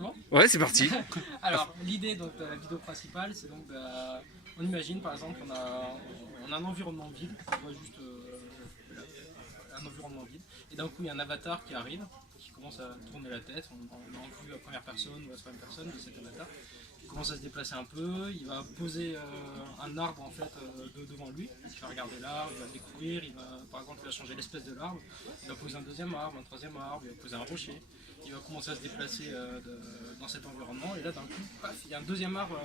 C'est bon? Ouais, c'est parti. Alors, l'idée de la vidéo principale, c'est donc, on imagine par exemple, on a un environnement vide, on voit juste un environnement vide, et d'un coup il y a un avatar qui arrive, qui commence à tourner la tête, on a en vue à première personne ou à troisième personne de cet avatar, il commence à se déplacer un peu, il va poser un arbre en fait devant lui, il va regarder l'arbre, il va le découvrir, par exemple il va changer l'espèce de l'arbre, il va poser un deuxième arbre, un troisième arbre, il va poser un rocher, il va commencer à se déplacer dans cet environnement, et là d'un coup, paf, il y a un deuxième arbre,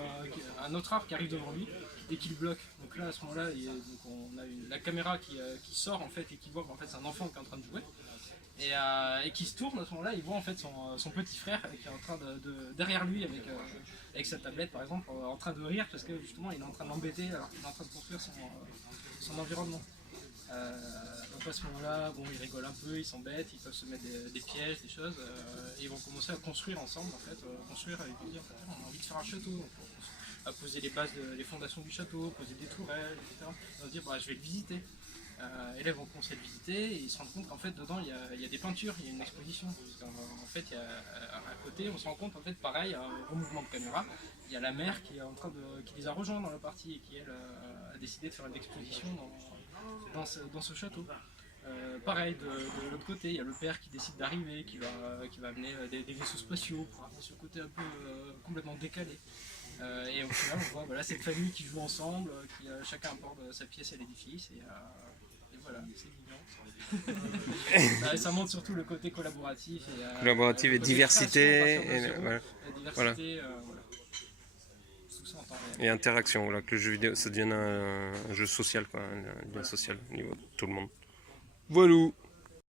un autre arbre qui arrive devant lui et qui le bloque. Donc là à ce moment-là, on a la caméra qui sort en fait et qui voit qu'en fait c'est un enfant qui est en train de jouer. Et qui se tourne à ce moment-là, il voit en fait son petit frère qui est en train derrière lui avec sa tablette par exemple, en train de rire parce que justement il est en train de l'embêter alors qu'il est en train de construire son environnement. Donc à ce moment-là, bon, ils rigolent un peu, ils s'embêtent, ils peuvent se mettre des pièges, des choses, et ils vont commencer à construire ensemble en fait, construire avec lui, en fait, on a envie de faire un château, à poser les bases, les fondations du château, poser des tourelles, etc. Ils vont se dire bah, je vais le visiter. Et là ils vont commencer à le visiter et ils se rendent compte qu'en fait dedans il y a des peintures, il y a une exposition. En fait à côté on se rend compte en fait pareil, un mouvement de caméra, il y a la mère qui est en train qui les a rejoints dans la partie et qui elle a décidé de faire une exposition dans ce château. Pareil de l'autre côté, il y a le père qui décide d'arriver, qui va amener des vaisseaux spatiaux pour amener ce côté un peu complètement décalé. Et au final on voit voilà, cette famille qui joue ensemble, qui chacun apporte sa pièce à l'édifice et voilà, c'est mignon. Ça montre surtout le côté collaboratif Collaborative et diversité. Voilà. Voilà. Diversité, voilà. Tout ça en temps réel. Et interaction, voilà, que le jeu vidéo ça devienne un jeu social, quoi, un lien social au niveau de tout le monde. Voilà.